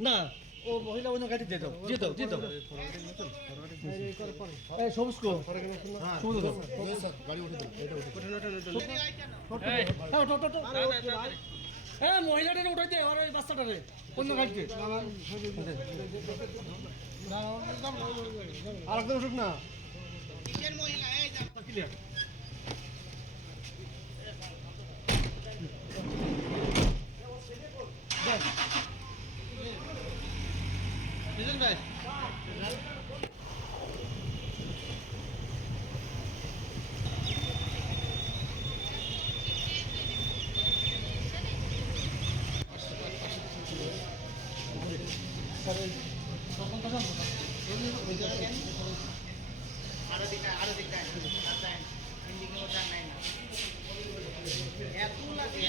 না ও মহিলা অন্য গাড়ি দিয়ে দাও দিয়ে দাও দিয়ে দাও এই সবুজ কো সবুজ গাড়ি উঠে দাও এটা উঠে হ্যাঁ মহিলাটারে উঠাই দে আর ওই বাচ্চাটারে অন্য গাড়িতে আর একদম উঠুক না কিসের মহিলা এই যা ক্লিয়ার মিজান ভাই আরো দিকটা হিন্দি কেউ জান নাই না এত লাগে